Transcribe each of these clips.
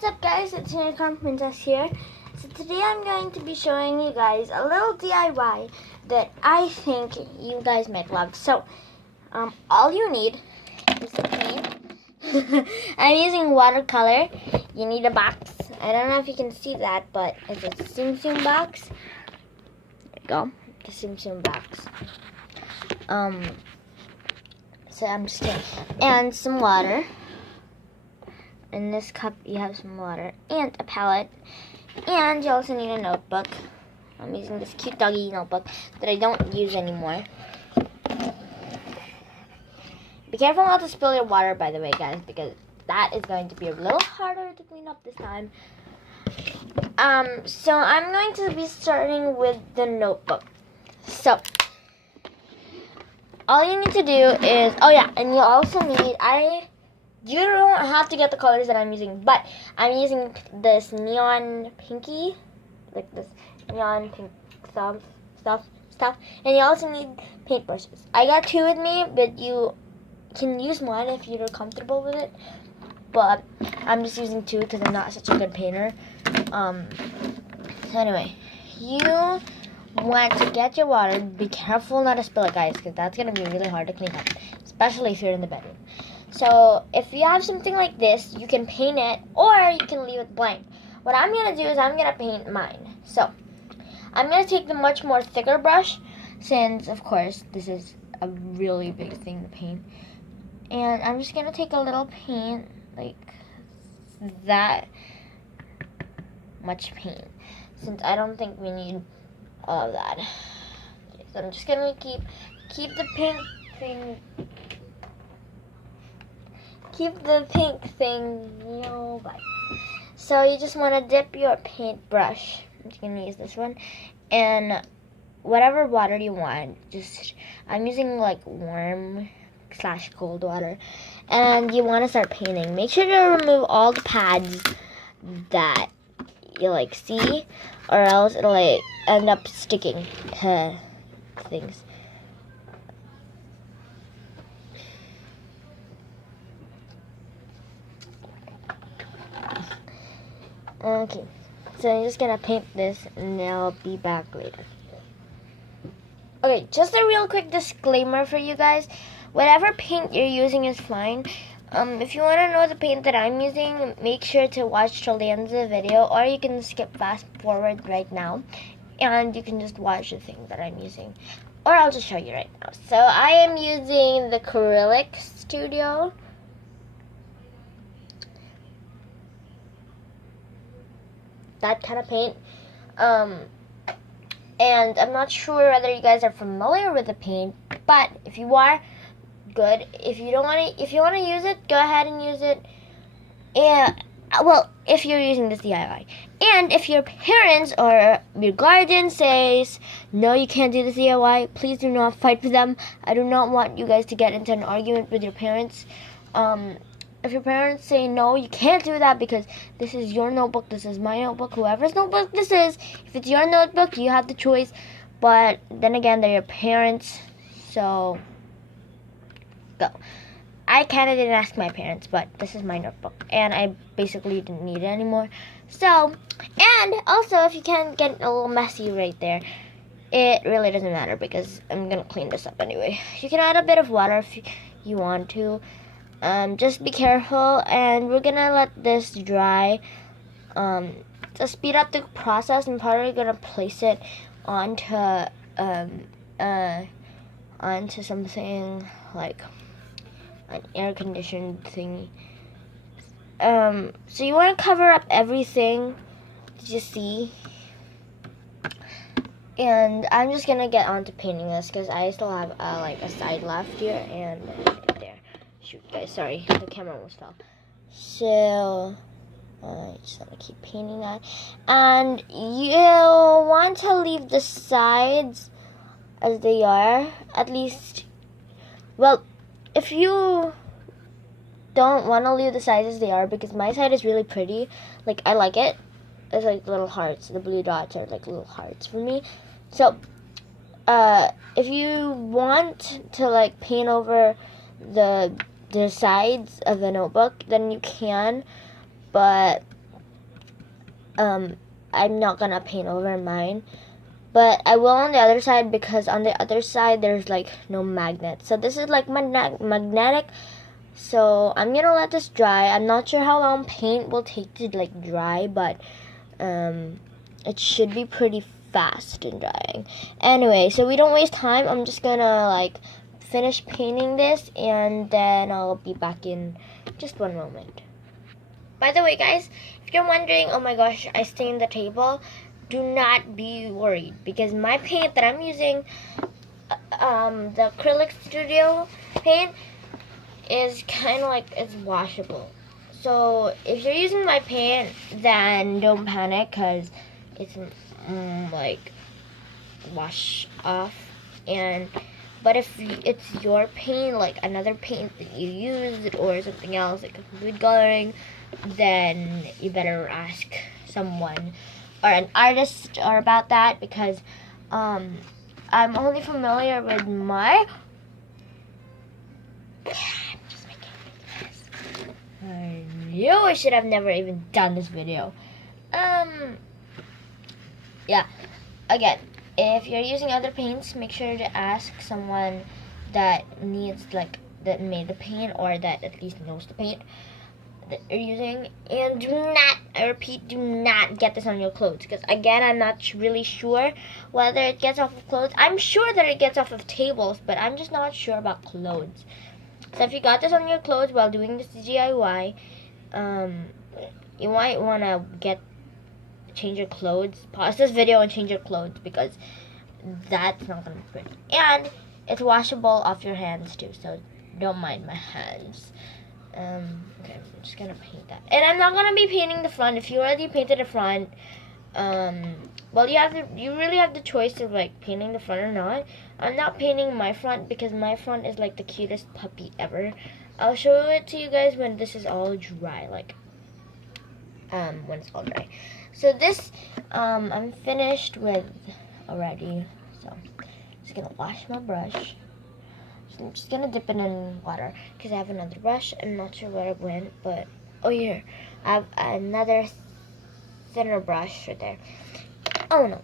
what's up guys, it's Unicorn Princess here. So today I'm going to be showing you guys a little DIY that I think you guys might love. So, all you need is paint. I'm using watercolor. You need a box. I don't know if you can see that, but it's a Tsum Tsum box. There you go, the Tsum Tsum box. So I'm just kidding. And some water. In this cup you have some water and a palette, and you also need a notebook. I'm using this cute doggy notebook that I don't use anymore. Be careful not to spill your water, by the way, guys, because that is going to be a little harder to clean up this time. So I'm going to be starting with the notebook. So all you need to do is, and you also need, you don't have to get the colors that I'm using, but I'm using this neon pinky, like this neon pink stuff, and you also need paintbrushes. I got two with me, but you can use one if you're comfortable with it, but I'm just using two because I'm not such a good painter. So anyway, you want to get your water. Be careful not to spill it, guys, because that's going to be really hard to clean up, especially if you're in the bedroom. So if you have something like this, you can paint it, or you can leave it blank. What I'm going to do is I'm going to paint mine. So I'm going to take the much more thicker brush, since of course this is a really big thing to paint. And I'm just going to take a little paint, like that much paint, since I don't think we need all of that. So I'm just going to keep the pink thing. Keep the pink thing nearby. So you just want to dip your paintbrush. I'm just going to use this one. And whatever water you want. I'm using like warm/cold water. And you want to start painting. Make sure to remove all the pads that you see, or else it'll end up sticking to things. Okay, so I'm just gonna paint this and I'll be back later. Okay, just a real quick disclaimer for you guys. Whatever paint you're using is fine. If you want to know the paint that I'm using, make sure to watch till the end of the video, or you can skip fast forward right now and you can just watch the thing that I'm using, or I'll just show you right now. So I am using the Acrylic Studio. That kind of paint. And I'm not sure whether you guys are familiar with the paint, but if you are, good. If you want to use it, go ahead and use it. And well, if you're using this DIY, and if your parents or your guardian says no, you can't do this DIY, please do not fight with them. I do not want you guys to get into an argument with your parents. If your parents say no, you can't do that, because this is your notebook, this is my notebook, whoever's notebook this is. If it's your notebook, you have the choice. But then again, they're your parents, so go. I kind of didn't ask my parents, but this is my notebook, and I basically didn't need it anymore. So, and also, if you can get a little messy right there, it really doesn't matter, because I'm going to clean this up anyway. You can add a bit of water if you want to. Just be careful, and we're gonna let this dry. To speed up the process, I'm probably gonna place it onto something like an air conditioned thingy. So you want to cover up everything that you see. And I'm just gonna get on to painting this, because I still have a side left here, and there. Shoot, guys, sorry, the camera almost fell. So I just want to keep painting that, and you want to leave the sides as they are, at least. Well, if you don't want to leave the sides as they are, because my side is really pretty, I like it. It's like little hearts. The blue dots are like little hearts for me. So if you want to paint over the sides of the notebook, then you can, but I'm not gonna paint over mine, but I will on the other side, because on the other side there's like no magnet. So this is like magnetic. So I'm gonna let this dry. I'm not sure how long paint will take to like dry, but it should be pretty fast in drying. Anyway, so we don't waste time. I'm just gonna like finish painting this, and then I'll be back in just one moment. By the way, guys, if you're wondering, oh my gosh, I stained the table, do not be worried, because my paint that I'm using, the acrylic studio paint, is kind of like, it's washable. So if you're using my paint, then don't panic, because it's like wash off. But if it's your paint, like another paint that you used or something else, like food coloring, then you better ask someone or an artist or about that, because I'm only familiar with my. I'm just making this. I knew I should have never even done this video. Yeah. Again, if you're using other paints, make sure to ask someone that that made the paint, or that at least knows the paint that you're using. And do not, I repeat, do not get this on your clothes, because again, I'm not really sure whether it gets off of clothes. I'm sure that it gets off of tables, but I'm just not sure about clothes. So if you got this on your clothes while doing this DIY, you might want to change your clothes, pause this video and change your clothes, because that's not gonna be pretty. And it's washable off your hands too, so don't mind my hands. Okay, I'm just gonna paint that, and I'm not gonna be painting the front. If you already painted the front, well, you really have the choice of like painting the front or not. I'm not painting my front, because my front is like the cutest puppy ever. I'll show it to you guys when this is all dry, like when it's all dry. So this, I'm finished with already. So I'm just gonna wash my brush. So I'm just gonna dip it in water, because I have another brush. I'm not sure where it went, but oh, here I have another thinner brush right there. Oh no.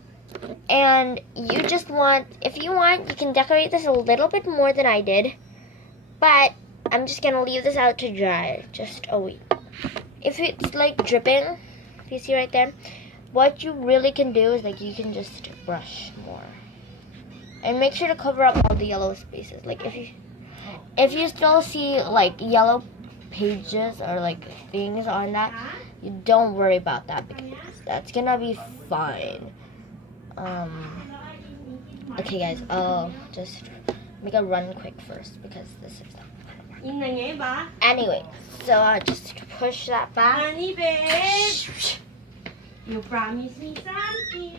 And you just want, if you want, you can decorate this a little bit more than I did, but I'm just gonna leave this out to dry just a week. If it's like dripping, if you see right there, what you really can do is like you can just brush more, and make sure to cover up all the yellow spaces. Like if you still see like yellow pages or like things on that, you don't worry about that, because that's gonna be fine. Okay guys, I'll just make a run quick first, because this is not gonna work. Anyway, so I'll just push that back. You promised me something.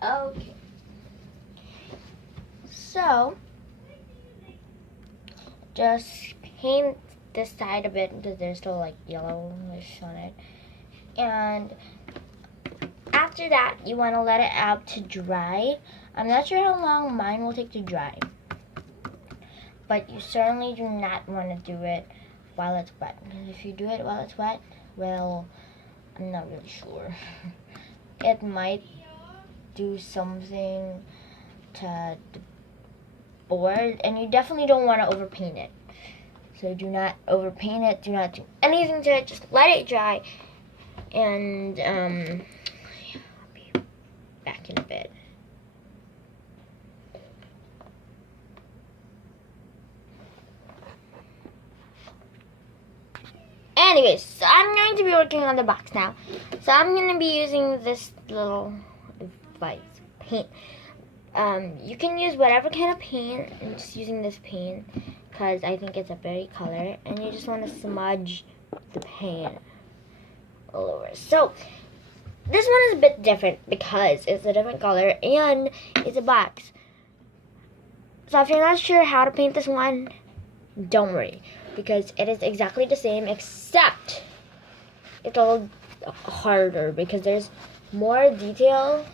Okay. So just paint this side a bit, because there's still like yellowish on it. And after that, you want to let it out to dry. I'm not sure how long mine will take to dry, but you certainly do not want to do it while it's wet. Because if you do it while it's wet, well, I'm not really sure. It might do something to the board, and you definitely don't want to overpaint it. So do not overpaint it. Do not do anything to it. Just let it dry, and I'll be back in a bit. Anyways, so I'm going to be working on the box now. So I'm going to be using this little device, paint. You can use whatever kind of paint. I'm just using this paint because I think it's a berry color, and you just want to smudge the paint all over. So this one is a bit different because it's a different color and it's a box. So if you're not sure how to paint this one, don't worry, because it is exactly the same, except it's a little harder because there's more detail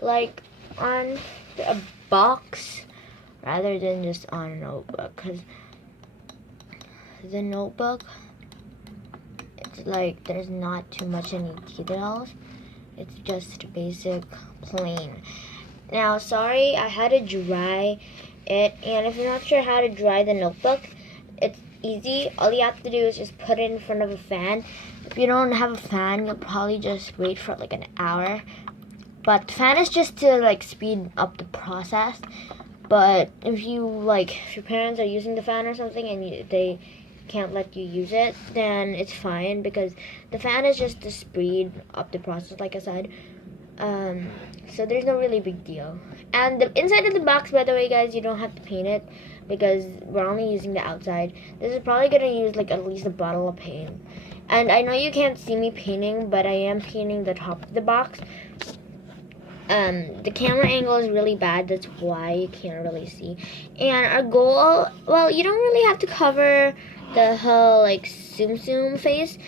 like on a box rather than just on a notebook, because the notebook, it's like there's not too much any details. It's just basic plain. Now, sorry, I had to dry it, and if you're not sure how to dry the notebook, it's easy. All you have to do is just put it in front of a fan. If you don't have a fan, you'll probably just wait for like an hour. But the fan is just to like speed up the process. But if your parents are using the fan or something and they can't let you use it, then it's fine because the fan is just to speed up the process, like I said. So there's no really big deal. And the inside of the box, by the way, guys, you don't have to paint it because we're only using the outside. This is probably gonna use like at least a bottle of paint. And I know you can't see me painting, but I am painting the top of the box. The camera angle is really bad, that's why you can't really see. And our goal, well, you don't really have to cover the whole like Tsum face,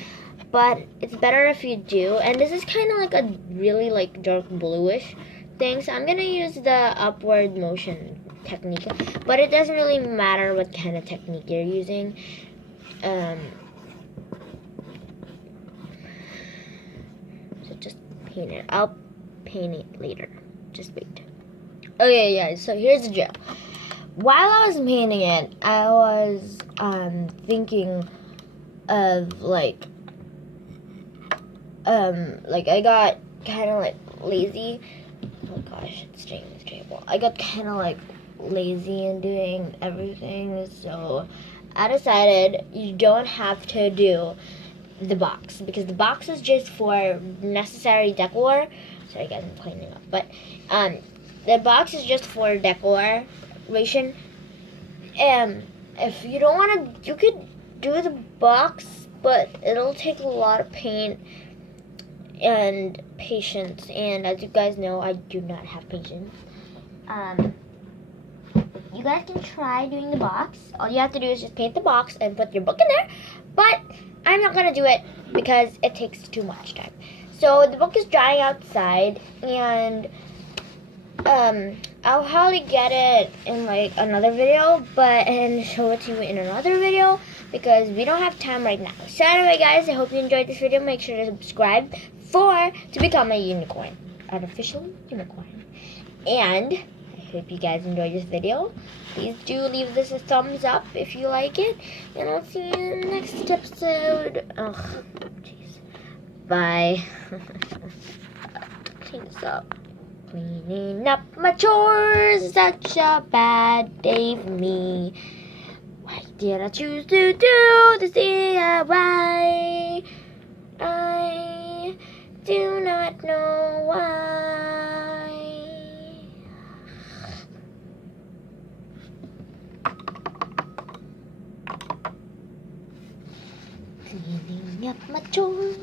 but it's better if you do. And this is kind of like a really like dark bluish thing, so I'm gonna use the upward motion technique, but it doesn't really matter what kind of technique you're using. So just paint it. I'll paint it later. Just wait. Okay, guys, so here's the drill. While I was painting it, I was thinking of like I got kind of like lazy. Oh gosh, it's staying this table. I got kind of like lazy in doing everything, so I decided you don't have to do the box because the box is just for necessary decor. Sorry guys, I'm cleaning up, but the box is just for decoration. If you don't want to, you could do the box, but it'll take a lot of paint and patience, and as you guys know, I do not have patience. You guys can try doing the box. All you have to do is just paint the box and put your book in there, but I'm not gonna do it because it takes too much time. So the book is drying outside, and I'll probably get it in like another video, and show it to you in another video because we don't have time right now. So anyway, guys, I hope you enjoyed this video. Make sure to subscribe to become a unicorn, artificial unicorn. And I hope you guys enjoyed this video. Please do leave this a thumbs up if you like it, and I'll see you in the next episode. Oh, jeez. Bye. Clean this up. Cleaning up my chores is such a bad day for me. Why did I choose to do this DIY? I do not know why. Cleaning up my chores.